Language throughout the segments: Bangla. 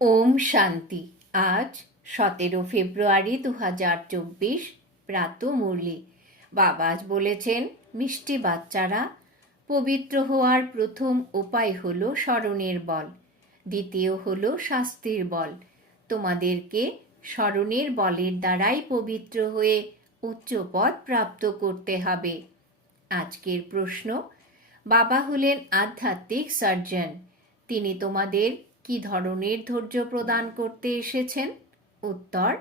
ওম শান্তি। আজ সতেরো ফেব্রুয়ারি দু হাজার চব্বিশ, প্রাত মুরলি। বাবাজ বলেছেন, মিষ্টি বাচ্চারা, পবিত্র হওয়ার প্রথম উপায় হলো স্মরণের বল, দ্বিতীয় হলো শাস্তির বল। তোমাদেরকে স্মরণের বলের দ্বারাই পবিত্র হয়ে উচ্চ পদ প্রাপ্ত করতে হবে। আজকের প্রশ্ন, বাবা হলেন আধ্যাত্মিক সার্জন, তিনি তোমাদের কি ধরনের ধৈর্য প্রদান করতে এসেছেন? উত্তর,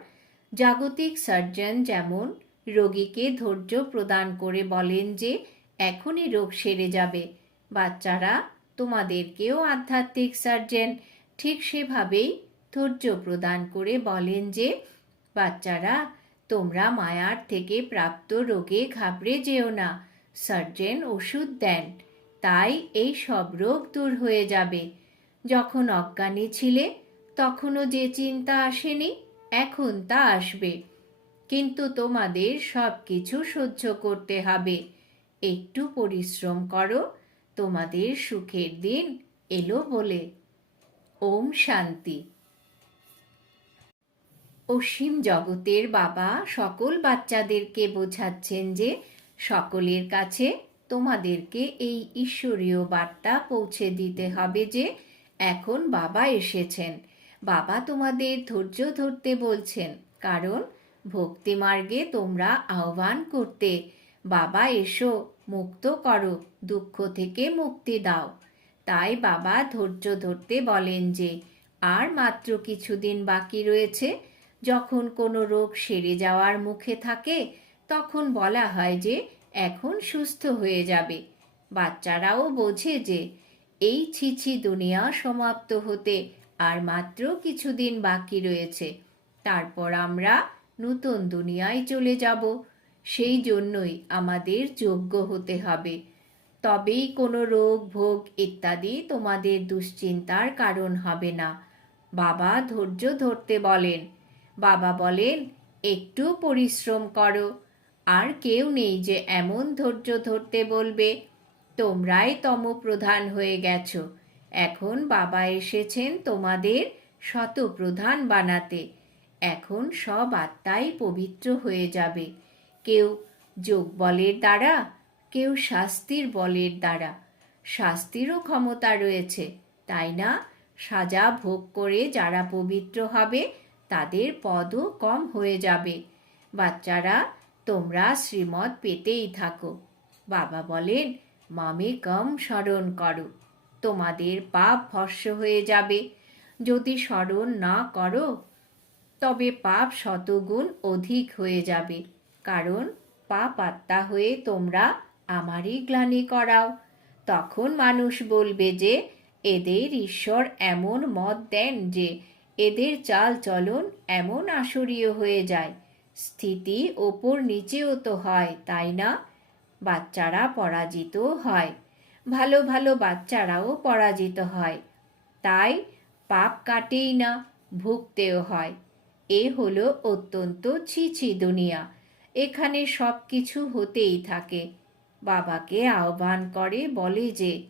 জাগতিক সার্জন যেমন রোগীকে ধৈর্য প্রদান করে বলেন যে, এখনই রোগ সেরে যাবে। বাচ্চারা, তোমাদেরকেও আধ্যাত্মিক সার্জন ঠিক সেভাবেই ধৈর্য প্রদান করে বলেন যে, বাচ্চারা, তোমরা মায়ার থেকে প্রাপ্ত রোগে ঘাবড়ে যেও না। সার্জেন ওষুধ দেন। তাই এই সব রোগ দূর হয়ে যাবে। যখন অজ্ঞানী ছিলে, তখনও যে চিন্তা আসেনি, এখন তা আসবে। কিন্তু তোমাদের সব কিছু সহ্য করতে হবে। একটু পরিশ্রম করো, তোমাদের সুখের দিন এলো বলে। ওম শান্তি। অসীম জগতের বাবা সকল বাচ্চাদেরকে বোঝাচ্ছেন যে সকলের কাছে তোমাদেরকে এই ঈশ্বরীয় বার্তা পৌঁছে দিতে হবে যে এখন বাবা এসেছেন। বাবা তোমাদের ধৈর্য ধরতে বলছেন, কারণ ভক্তি মার্গে তোমরা আহ্বান করতে। বাবা, এসো, মুক্ত করো, দুঃখ থেকে মুক্তি দাও। তাই বাবা ধৈর্য ধরতে বলেন যে, আর মাত্র কিছুদিন বাকি রয়েছে। যখন কোনো রোগ সেরে যাওয়ার মুখে থাকে, তখন বলা হয় যে, এখন সুস্থ হয়ে যাবে। বাচ্চারাও বোঝে যে এই ছিছি দুনিয়া সমাপ্ত হতে আর মাত্র কিছুদিন বাকি রয়েছে। তারপর আমরা নতুন দুনিয়ায় চলে যাব। সেই জন্যই আমাদের যোগ্য হতে হবে। তবেই কোনো রোগ, ভোগ ইত্যাদি তোমাদের দুশ্চিন্তার কারণ হবে না। বাবা ধৈর্য ধরতে বলেন। বাবা বলেন, একটু পরিশ্রম করো। আর কেউ নেই যে এমন ধৈর্য ধরতে বলবে তোমরাই তম প্রধান হয়ে গেছ। এখন বাবা এসেছেন তোমাদের শত প্রধান বানাতে। এখন সব আত্মাই পবিত্র হয়ে যাবে। কেউ যোগ বলের দ্বারা, কেউ শাস্তির বলের দ্বারা। শাস্তিরও ক্ষমতা রয়েছে, তাই না? সাজা ভোগ করে যারা পবিত্র হবে, তাদের পদও কম হয়ে যাবে। বাচ্চারা, তোমরা শ্রীমত পেতেই থাকো। বাবা বলেন মামে কম স্মরণ করো। তোমাদের পাপ ভস্য হয়ে যাবে। যদি স্মরণ না করো, তবে পাপ শতগুণ অধিক হয়ে যাবে। কারণ পাপ আত্মা হয়ে তোমরা আমারই গ্লানি করাও। তখন মানুষ বলবে যে, এদের ঈশ্বর এমন মত দেন যে, এদের চাল চলন এমন আসরীয় হয়ে যায়। স্থিতি ওপর নিচেও তো হয়, তাই না? বাচ্চারা পরাজিত হয়। ভালো ভালো বাচ্চারাও পরাজিত হয়। তাই পাপ কাটেই না, ভুগতেও হয়। এ হলো অত্যন্ত ছিছি দুনিয়া। এখানে সব কিছু হতেই থাকে। বাবাকে আহ্বান করে বলে যে,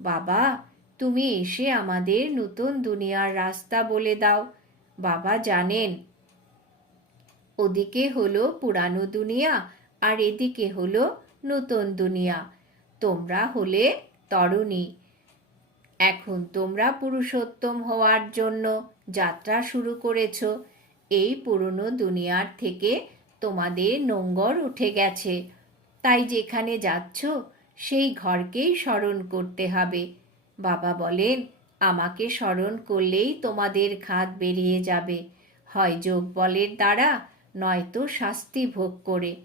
বাবা, তুমি এসে আমাদের নতুন দুনিয়ার রাস্তা বলে দাও। বাবা জানেন, ওদিকে হলো পুরানো দুনিয়া আর এদিকে হলো নতুন দুনিয়া। তোমরা হলে তরুণী। এখন তোমরা পুরুষোত্তম হওয়ার জন্য যাত্রা শুরু করেছ। এই পুরনো দুনিয়ার থেকে তোমাদের নোংর উঠে গেছে। তাই যেখানে যাচ্ছ, সেই ঘরকেই স্মরণ করতে হবে। বাবা বলেন, আমাকে স্মরণ করলেই তোমাদের খাত বেরিয়ে যাবে। হয় যোগ বলের দ্বারা, নয়তো শাস্তি ভোগ করে।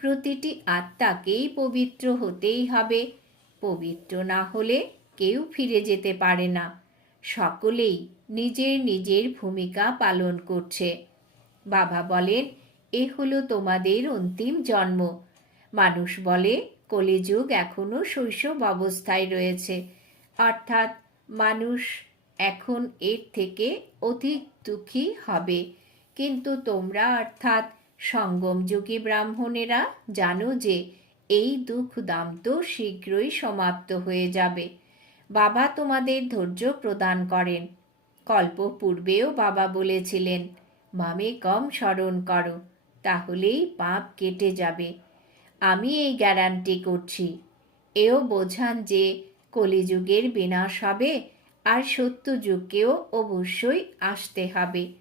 প্রতিটি আত্মাকেই পবিত্র হতেই হবে। পবিত্র না হলে কেউ ফিরে যেতে পারে না। সকলেই নিজের নিজের ভূমিকা পালন করছে। বাবা বলেন, এ হলো তোমাদের অন্তিম জন্ম। মানুষ বলে, কলিযুগ এখনও শৈশব অবস্থায় রয়েছে। অর্থাৎ মানুষ এখন এর থেকে অধিক দুঃখী হবে। কিন্তু তোমরা অর্থাৎ সঙ্গমযুগী ব্রাহ্মণেরা জানো যে এই দুঃখ তো শীঘ্রই সমাপ্ত হয়ে যাবে। বাবা তোমাদের ধৈর্য প্রদান করেন। কল্প পূর্বেও বাবা বলেছিলেন, মামে কম স্মরণ করো, তাহলেই পাপ কেটে যাবে। আমি এই গ্যারান্টি করছি। এও বোঝান যে কলিযুগের বিনাশ হবে আর সত্যযুগকেও অবশ্যই আসতে হবে।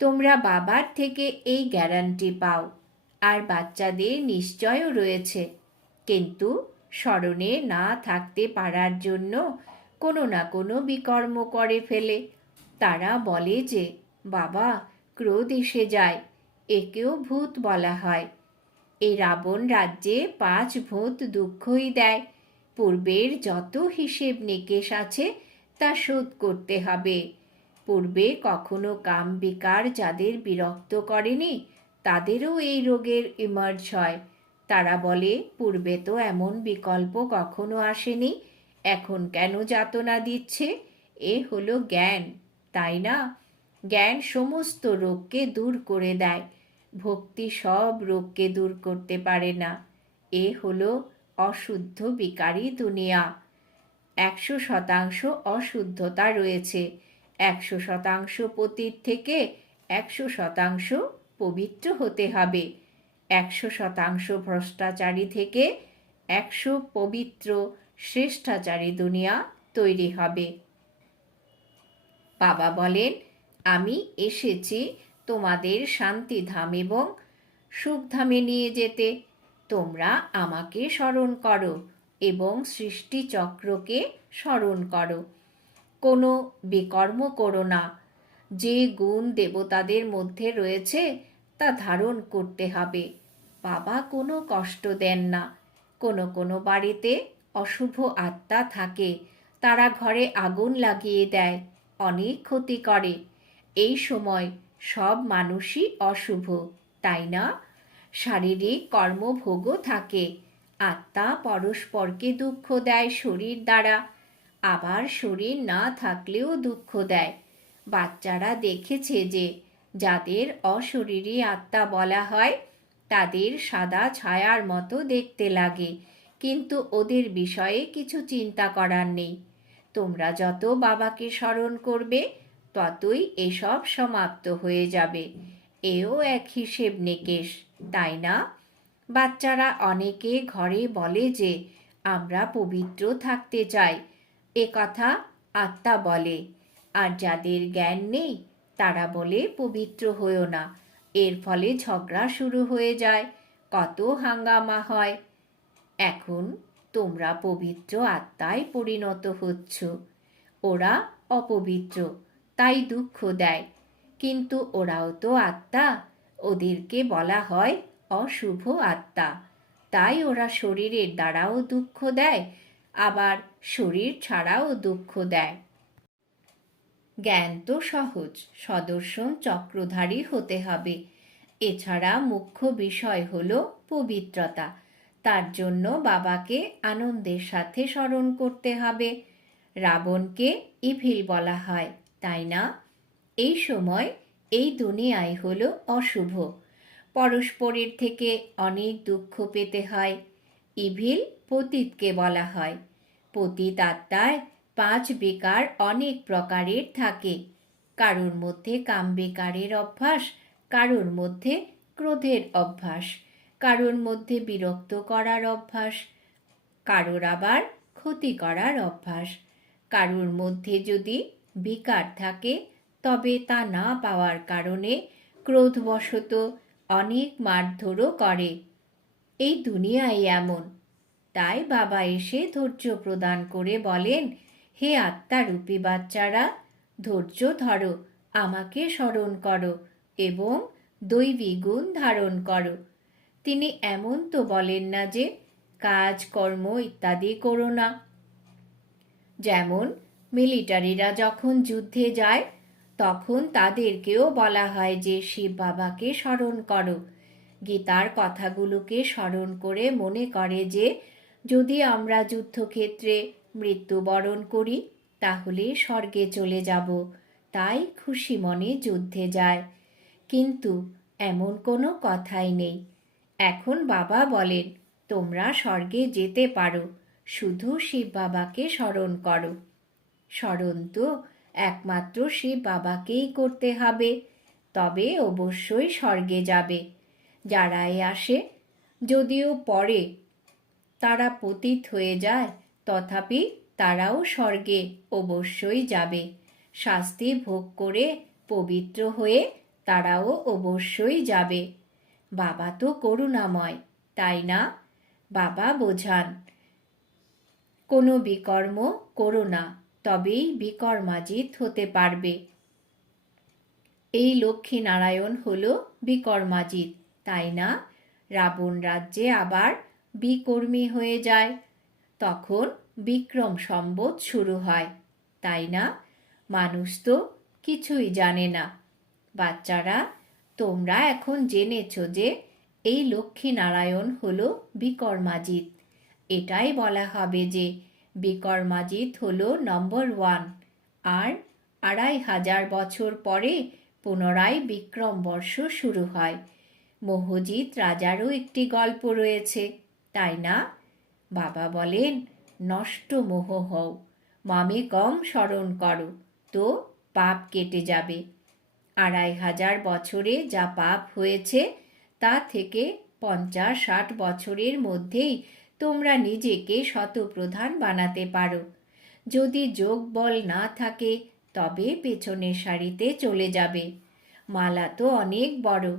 তোমরা বাবার থেকে এই গ্যারান্টি পাও, আর বাচ্চাদের নিশ্চয়ও রয়েছে। কিন্তু স্মরণে না থাকতে পারার জন্য কোনো না কোনো বিকর্ম করে ফেলে। তারা বলে যে, বাবা, ক্রোধ এসে যায়, একেও ভূত বলা হয়। এই রাবণ রাজ্যে পাঁচ ভূত দুঃখই দেয়। পূর্বের যত হিসেব নিকেশ আছে, তা শোধ করতে হবে। পূর্বে কখনো কাম বিকার যাদের বিরক্ত করেনি, তাদেরও এই রোগের ইমার্জ হয়। তারা বলে, পূর্বে তো এমন বিকল্প কখনো আসেনি, এখন কেন যাতনা দিচ্ছে? এ হলো জ্ঞান, তাই না? জ্ঞান সমস্ত রোগকে দূর করে দেয়। ভক্তি সব রোগকে দূর করতে পারে না। এ হলো অশুদ্ধ বিকারী দুনিয়া। একশো শতাংশ অশুদ্ধতা রয়েছে। একশো শতাংশ পতির থেকে একশো শতাংশ পবিত্র হতে হবে। একশো শতাংশ ভ্রষ্টাচারী থেকে একশো পবিত্র শ্রেষ্ঠাচারী দুনিয়া তৈরি হবে। বাবা বলেন, আমি এসেছি তোমাদের শান্তিধাম এবং সুখধামে নিয়ে যেতে। তোমরা আমাকে স্মরণ করো এবং সৃষ্টিচক্রকে স্মরণ করো। কোনো বিকর্ম করো না। যে গুণ দেবতাদের মধ্যে রয়েছে, তা ধারণ করতে হবে। বাবা কোনো কষ্ট দেন না। কোনো কোনো বাড়িতে অশুভ আত্মা থাকে। তারা ঘরে আগুন লাগিয়ে দেয়, অনেক ক্ষতি করে। এই সময় সব মানুষই অশুভ, তাই না? শারীরিক কর্মভোগও থাকে। আত্মা পরস্পরকে দুঃখ দেয় শরীর দ্বারা। আবার শরীর না থাকলেও দুঃখ দেয়। বাচ্চারা দেখেছে যে, যাদের অশরীরী আত্মা বলা হয়, তাদের সাদা ছায়ার মতো দেখতে লাগে। কিন্তু ওদের বিষয়ে কিছু চিন্তা করার নেই। তোমরা যত বাবাকে স্মরণ করবে, ততই এসব সমাপ্ত হয়ে যাবে। এও এক হিসেব নিকেশ, তাই না? বাচ্চারা অনেকে ঘরে বলে যে, আমরা পবিত্র থাকতে চাই। এ কথা আত্মা বলে। আর যাদের জ্ঞান নেই, তারা বলে পবিত্র হয়েও না। এর ফলে ঝগড়া শুরু হয়ে যায়। কত হাঙ্গামা হয়। এখন তোমরা পবিত্র আত্মায় পরিণত হচ্ছ। ওরা অপবিত্র, তাই দুঃখ দেয়। কিন্তু ওরাও তো আত্মা। ওদেরকে বলা হয় অশুভ আত্মা। তাই ওরা শরীরের দ্বারাও দুঃখ দেয়। আবার শরীর ছাড়াও দুঃখ দেয়। জ্ঞান তো সহজ, সদর্শন চক্রধারী হতে হবে। এছাড়া মুখ্য বিষয় হল পবিত্রতা। তার জন্য বাবাকে আনন্দের সাথে স্মরণ করতে হবে। রাবণকে ইভিল বলা হয়, তাই না? এই সময় এই দুনিয়ায় হলো অশুভ। পরস্পরের থেকে অনেক দুঃখ পেতে হয়। ইভিল পতিতকে বলা হয়। পতিত আত্মায় পাঁচ বেকার অনেক প্রকারের থাকে। কারোর মধ্যে কাম বেকারের অভ্যাস, কারোর মধ্যে ক্রোধের অভ্যাস, কারোর মধ্যে বিরক্ত করার অভ্যাস, কারোর আবার ক্ষতি করার অভ্যাস। কারোর মধ্যে যদি বিকার থাকে, তবে তা না পাওয়ার কারণে ক্রোধবশত অনেক মারধরও করে। এই দুনিয়ায় এমন। তাই বাবা এসে ধৈর্য প্রদান করে বলেন, হে আত্মারূপী বাচ্চারা, ধৈর্য ধরো, আমাকে স্মরণ করো এবং দৈবী গুণ ধারণ করো। তিনি এমন তো বলেন না যে, কাজ, কর্ম ইত্যাদি করো না। যেমন মিলিটারিরা যখন যুদ্ধে যায়, তখন তাদেরকেও বলা হয় যে, শিব বাবাকে স্মরণ করো। গীতার কথাগুলোকে স্মরণ করে মনে করে যে যদি আমরা যুদ্ধক্ষেত্রে মৃত্যুবরণ করি, তাহলে স্বর্গে চলে যাব। তাই খুশি মনে যুদ্ধে যায়। কিন্তু এমন কোনো কথাই নেই। এখন বাবা বলেন, তোমরা স্বর্গে যেতে পারো। শুধু শিব বাবাকে স্মরণ করো। স্মরণ তো একমাত্র শিব বাবাকেই করতে হবে। তবে অবশ্যই স্বর্গে যাবে। যারাই আসে, যদিও পরে তারা পতিত হয়ে যায়, তথাপি তারাও স্বর্গে অবশ্যই যাবে। শাস্তি ভোগ করে পবিত্র হয়ে তারাও অবশ্যই যাবে। বাবা তো করুণাময়, তাই না? বাবা বোঝান, কোনো বিকর্ম করো না, তবেই বিকর্মাজিত হতে পারবে। এই লক্ষ্মী নারায়ণ হল বিকর্মাজিত, তাই না? রাবণ রাজ্যে আবার বিকর্মী হয়ে যায়। তখন বিক্রম সম্বোধ শুরু হয়। তাই না? মানুষ তো কিছুই জানে না। বাচ্চারা, তোমরা এখন জেনেছ যে এই লক্ষ্মী নারায়ণ হল বিকর্মাজিত এটাই বলা হবে যে বিকর্মাজিত হল নম্বর ওয়ান। আর আড়াই হাজার বছর পরে পুনরায় বিক্রম বর্ষ শুরু হয়। মহজিৎ রাজারও একটি গল্প রয়েছে। তাই না? বাবা বলেন নষ্ট মোহ হও। মামে কম স্মরণ করো, তো পাপ কেটে যাবে। আড়াই হাজার বছরে যা পাপ হয়েছে, তা থেকে পঞ্চাশ ষাট বছরের মধ্যেই তোমরা নিজেকে শতপ্রধান বানাতে পারো। যদি যোগ বল না থাকে, তবে পেছনের সারিতে চলে যাবে। মালা তো অনেক বড়।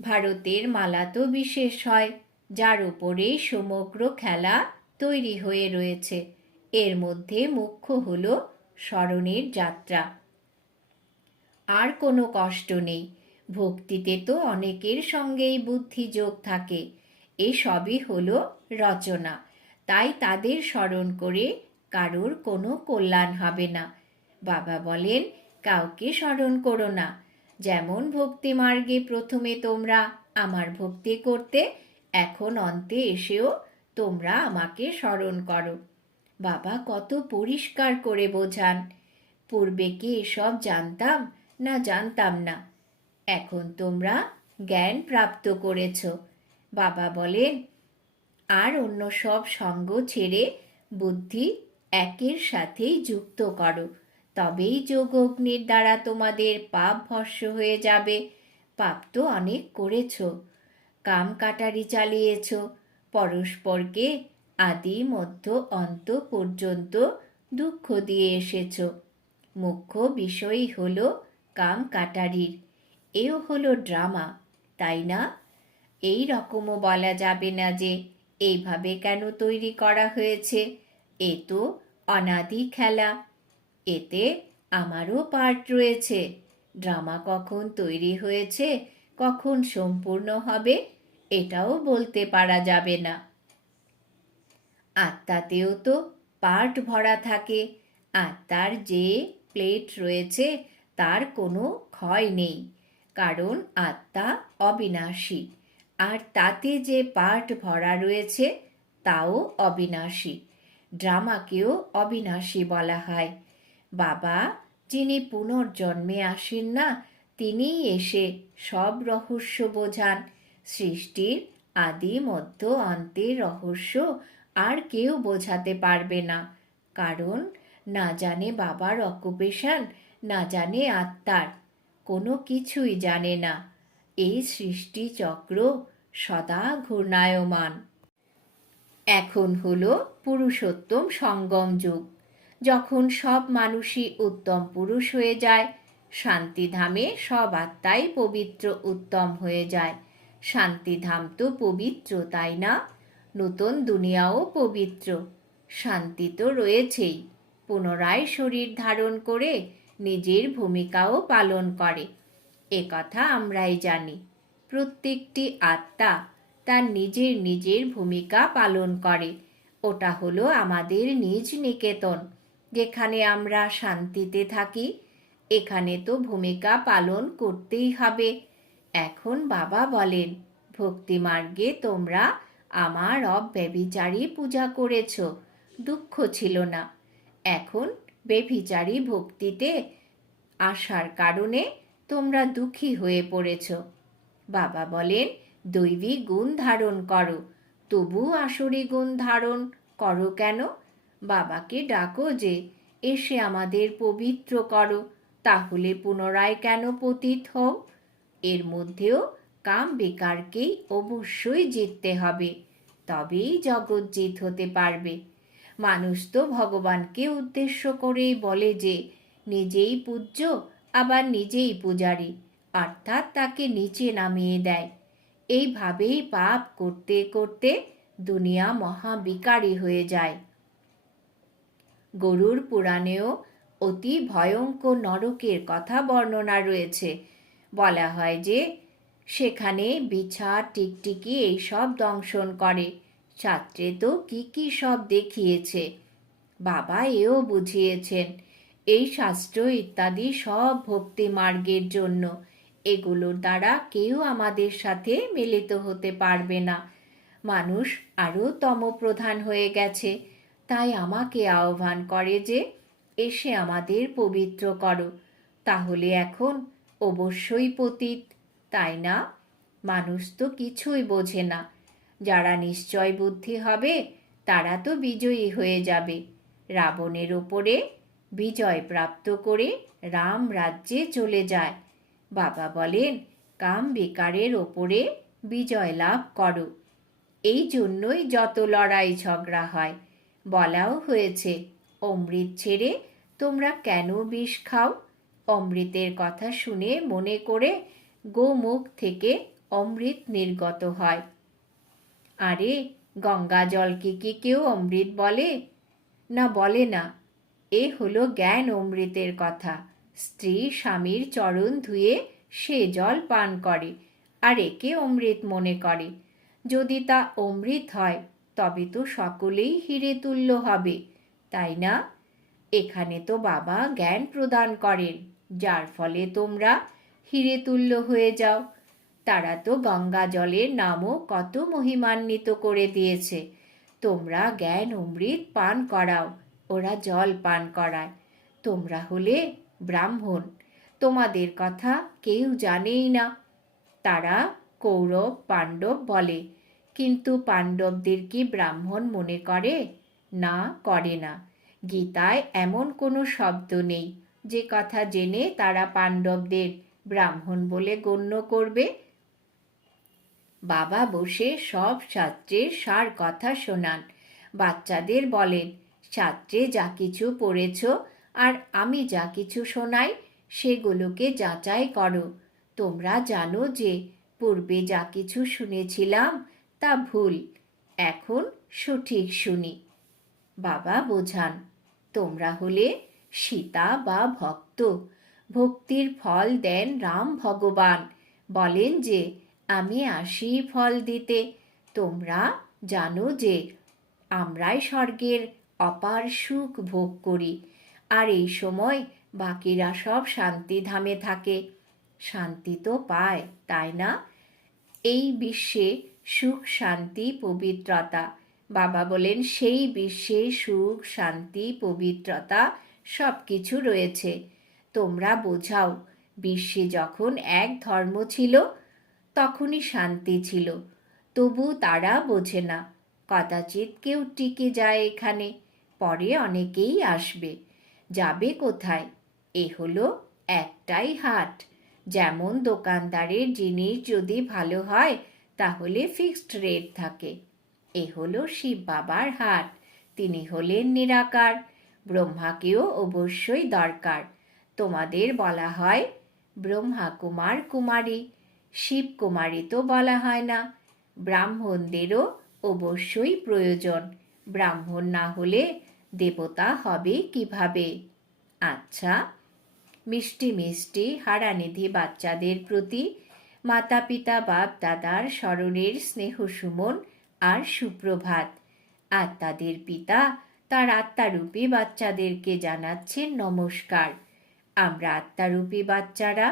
ভারতের মালা তো বিশেষ হয়। যার উপরে সমগ্র খেলা তৈরি হয়ে রয়েছে। এর মধ্যে মুখ্য হল স্মরণের যাত্রা। আর কোনো কষ্ট নেই। ভক্তিতে তো অনেকের সঙ্গেই বুদ্ধি যোগ থাকে। এসবই হল রচনা। তাই তাদের স্মরণ করে কারোর কোনো কল্যাণ হবে না। বাবা বলেন, কাউকে স্মরণ করো না। যেমন ভক্তি মার্গে প্রথমে তোমরা আমার ভক্তি করতে এখন অন্তে এসেও তোমরা আমাকে স্মরণ করো। বাবা কত পরিষ্কার করে বোঝান। পূর্বে কি এসব জানতাম না জানতাম না। এখন তোমরা জ্ঞান প্রাপ্ত করেছ। বাবা বলেন, আর অন্য সব সঙ্গ ছেড়ে বুদ্ধি একের সাথেই যুক্ত করো। তবেই যোগ অগ্নির দ্বারা তোমাদের পাপ ভস্য হয়ে যাবে। পাপ তো অনেক করেছ। কাম কাটারি চালিয়েছ। পরস্পরকে আদি, মধ্য, অন্ত পর্যন্ত দুঃখ দিয়ে এসেছ। মুখ্য বিষয়ই হল কাম কাটারির। এও হলো ড্রামা, তাই না? এই রকমও বলা যাবে না যে এইভাবে কেন তৈরি করা হয়েছে। এ তো অনাদি খেলা। এতে আমারও পার্ট রয়েছে। ড্রামা কখন তৈরি হয়েছে কখন সম্পূর্ণ হবে এটাও বলতে পারা যাবে না। আত্মাতেও তো পার্ট ভরা থাকে আত্মার যে প্লেট রয়েছে তার কোনো ক্ষয় নেই, কারণ আত্মা অবিনাশী, আর তাতে যে পার্ট ভরা রয়েছে তাও অবিনাশী, ড্রামাকেও অবিনাশী বলা হয়। বাবা, যিনি পুনর্জন্মে আসেন না তিনিই এসে সব রহস্য বোঝান। সৃষ্টির আদি মধ্য অন্তের রহস্য আর কেউ বোঝাতে পারবে না। কারণ না জানে বাবার অকুপেশন, না জানে আত্মার, কোনো কিছুই জানে না। এই সৃষ্টি চক্র সদা ঘূর্ণায়মান। এখন হল পুরুষোত্তম সঙ্গম যুগ। যখন সব মানুষই উত্তম পুরুষ হয়ে যায় শান্তিধামে সব আত্মাই পবিত্র উত্তম হয়ে যায়। শান্তিধাম তো পবিত্র, তাই না? নতুন দুনিয়াও পবিত্র। শান্তি তো রয়েছেই। পুনরায় শরীর ধারণ করে নিজের ভূমিকাও পালন করে। কথা আমরাই জানি। প্রত্যেকটি আত্মা তার নিজের নিজের ভূমিকা পালন করে। ওটা হলো আমাদের নিজ নিকেতন, যেখানে আমরা শান্তিতে থাকি এখানে তো ভূমিকা পালন করতেই হবে। এখন বাবা বলেন, ভক্তি মার্গে তোমরা আমার অব্যভিচারী পূজা করেছ, দুঃখ ছিল না। এখন বেভিচারী ভক্তিতে আসার কারণে তোমরা দুঃখী হয়ে পড়েছ। বাবা বলেন দৈবী গুণ ধারণ করো, তবু আসরি গুণ ধারণ করো কেন? বাবাকে ডাকো যে এসে আমাদের পবিত্র করো। তাহলে পুনরায় কেন পতিত হও? এর মধ্যেও কাম বেকারকেই অবশ্যই জিততে হবে, তবেই জগৎ জিত হতে পারবে। মানুষ তো ভগবানকে উদ্দেশ্য করেই বলে যে, নিজেই পূজ্য, আবার নিজেই পূজারী, অর্থাৎ তাকে নিচে নামিয়ে দেয়। এইভাবেই পাপ করতে করতে দুনিয়া মহাবিকারী হয়ে যায়। গরুর পুরাণেও অতি ভয়ঙ্কর নরকের কথা বর্ণনা রয়েছে। বলা হয় যে, সেখানে বিছা টিকটিকি এইসব দংশন করে। ছাত্রে তো কি কি সব দেখিয়েছে। বাবা এও বুঝিয়েছেন, এই শাস্ত্র ইত্যাদি সব ভক্তি মার্গের জন্য। এগুলোর দ্বারা কেউ আমাদের সাথে মিলিত হতে পারবে না। মানুষ আরও তমপ্রধান হয়ে গেছে। তাই আমাকে আহ্বান করে যে এসে আমাদের পবিত্র করো। তাহলে এখন অবশ্যই পতীত, তাই না? মানুষ তো কিছুই বোঝে না। যারা নিশ্চয় বুদ্ধি হবে, তারা তো বিজয়ী হয়ে যাবে। রাবণের ওপরে বিজয় প্রাপ্ত করে রাম রাজ্যে চলে যায়। বাবা বলেন, কাম বেকারের ওপরে বিজয় লাভ করো। এই জন্যই যত লড়াই ঝগড়া হয়। বলাও হয়েছে অমৃত ছেড়ে তোমরা কেন বিষ খাও? অমৃতের কথা শুনে মনে করে গোমুখ থেকে অমৃত নির্গত হয়। আরে, গঙ্গা জলকে কি কেউ অমৃত বলে? না বলে না। এ হলো জ্ঞান অমৃতের কথা। স্ত্রী স্বামীর চরণ ধুয়ে সে জল পান করে, আর একে অমৃত মনে করে। যদি তা অমৃত হয়, তবে তো সকলেই হিরে তুল্য হবে। তাই না? এখানে তো বাবা জ্ঞান প্রদান করেন যার ফলে তোমরা হিরে তুল্য হয়ে যাও। তারা তো গঙ্গা জলের নামও কত মহিমান্বিত করে দিয়েছে। তোমরা জ্ঞান অমৃত পান করাও, ওরা জল পান করায়। তোমরা হলে ব্রাহ্মণ, তোমাদের কথা কেউ জানেই না। তারা কৌরব, পাণ্ডব বলে, কিন্তু পাণ্ডবদের কি ব্রাহ্মণ মনে করে? না করে না। গীতায় এমন কোনো শব্দ নেই। যে কথা জেনে তারা পাণ্ডবদের ব্রাহ্মণ বলে গণ্য করবে। বাবা বসে সব শাস্ত্রের সার কথা শোনান। বাচ্চাদের বলেন, শাস্ত্রে যা কিছু পড়েছ আর আমি যা কিছু শোনাই, সেগুলোকে যাচাই করো। তোমরা জানো যে পূর্বে যা কিছু শুনেছিলাম, তা ভুল। এখন সঠিক শুনি। বাবা বোঝান তোমরা হলে সীতা বা ভক্ত। ভক্তির ফল দেন রাম ভগবান। বলেন যে, আমি আসি ফল দিতে। তোমরা জানো যে, আমরাই স্বর্গের অপার সুখ ভোগ করি। আর এই সময় বাকিরা সব শান্তিধামে থাকে। শান্তি তো পায়, তাই না? এই বিশ্বে সুখ, শান্তি, পবিত্রতা। বাবা বলেন, সেই বিশ্বে সুখ, শান্তি, পবিত্রতা সব কিছু রয়েছে। তোমরা বোঝাও, বিশ্বে যখন এক ধর্ম ছিল, তখনই শান্তি ছিল। তবু তারা বোঝে না, কদাচিৎ কেউ টিকে যায় এখানে, পরে অনেকেই আসবে। যাবে কোথায়? এ হলো একটাই হাট। যেমন দোকানদারের জিনিস যদি ভালো হয়, তাহলে ফিক্সড রেট থাকে। এ হলো শিব বাবার হাট তিনি হলেন নিরাকার, ব্রহ্মাকেও অবশ্যই দরকার। তোমাদের বলা হয় ব্রহ্মা কুমার কুমারী, শিব কুমারী তো বলা হয় না, ব্রাহ্মণদেরও অবশ্যই প্রয়োজন, ব্রাহ্মণ না হলে দেবতা হবে কীভাবে? আচ্ছা মিষ্টি মিষ্টি হারানিধি বাচ্চাদের প্রতি মাতা পিতা বাপ দাদার স্মরণের স্নেহ সুমন আর সুপ্রভাত। আত্মাদের পিতা তার আত্মারূপী বাচ্চাদেরকে জানাচ্ছেন নমস্কার। আমরা আত্মারূপী বাচ্চারা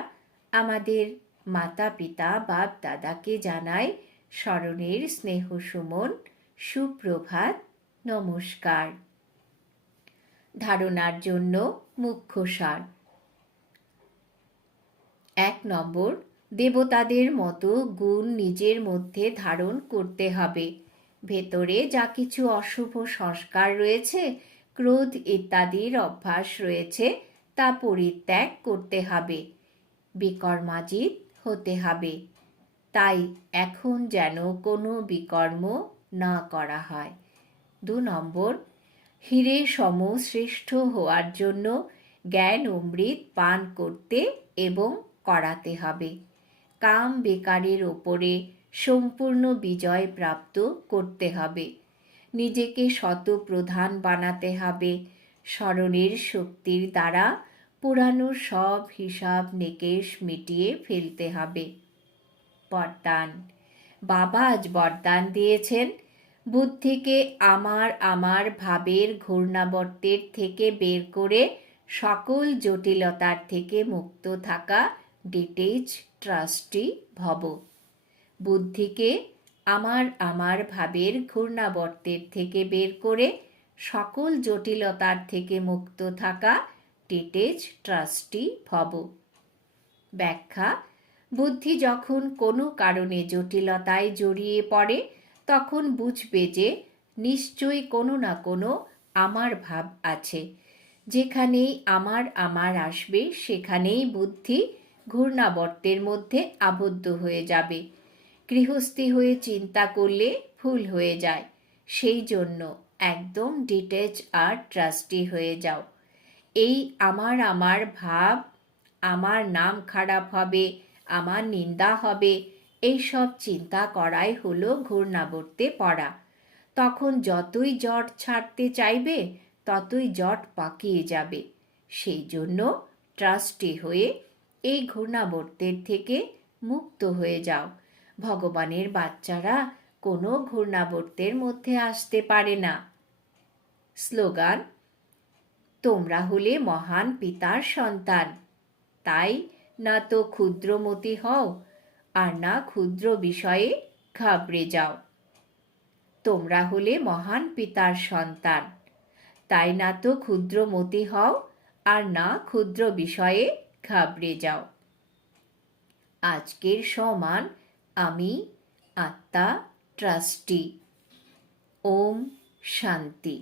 আমাদের মাতা পিতা বাপ দাদাকে জানাই স্মরণের স্নেহ সুমন, সুপ্রভাত, নমস্কার। ধারণার জন্য মুখ্য সার। এক নম্বর দেবতাদের মতো গুণ নিজের মধ্যে ধারণ করতে হবে। ভেতরে যা কিছু অশুভ সংস্কার রয়েছে, ক্রোধ ইত্যাদির অভ্যাস রয়েছে, তা পরিত্যাগ করতে হবে। বিকর্মাজিত হতে হবে। তাই এখন যেন কোনো বিকর্ম না করা হয়। দু নম্বর, হীরে সম শ্রেষ্ঠ হওয়ার জন্য জ্ঞান অমৃত পান করতে এবং করাতে হবে। কাম বেকারের ওপরে সম্পূর্ণ বিজয় প্রাপ্ত করতে হবে। নিজেকে শত প্রধান বানাতে হবে। স্মরণের শক্তির দ্বারা পুরানো সব হিসাব নিকেশ মিটিয়ে ফেলতে হবে। বরদান। বাবা আজ বরদান দিয়েছেন। বুদ্ধিকে আমার আমার ভাবের ঘূর্ণাবর্তের থেকে বের করে সকল জটিলতার থেকে মুক্ত থাকা ডিটেচ ট্রাস্টি ভব। বুদ্ধিকে আমার আমার ভাবের ঘূর্ণাবর্তের থেকে বের করে সকল জটিলতার থেকে মুক্ত থাকা ডিটেচ ট্রাস্টি ভব। ব্যাখ্যা, বুদ্ধি যখন কোনো কারণে জটিলতায় জড়িয়ে পড়ে, তখন বুঝবে যে নিশ্চয়ই কোনো না কোনো আমার ভাব আছে। যেখানেই আমার আমার আসবে, সেখানেই বুদ্ধি ঘূর্ণাবর্তের মধ্যে আবদ্ধ হয়ে যাবে। গৃহস্থী হয়ে চিন্তা করলে ভুল হয়ে যায়। সেই জন্য একদম ডিটেচ আর ট্রাস্টি হয়ে যাও। এই আমার আমার ভাব, আমার নাম খারাপ হবে, আমার নিন্দা হবে এই সব চিন্তা করাই হলো ঘূর্ণাবর্তে পড়া। তখন যতই জট ছাড়তে চাইবে, ততই জট পাকিয়ে যাবে। সেই জন্য ট্রাস্টি হয়ে এই ঘূর্ণাবর্তের থেকে মুক্ত হয়ে যাও। ভগবানের বাচ্চারা কোনো ঘূর্ণাবর্তের মধ্যে আসতে পারে না। স্লোগান, তোমরা হলে মহান পিতার সন্তান। তাই না তো ক্ষুদ্রমতি হও, আর না ক্ষুদ্র বিষয়ে ঘাবড়ে যাও। তোমরা হলে মহান পিতার সন্তান। তাই না তো ক্ষুদ্রমতি হও, আর না ক্ষুদ্র বিষয়ে ঘাবড়ে যাও। আজকের সমান আমি আত্মা ট্রাস্টি। ওম শান্তি।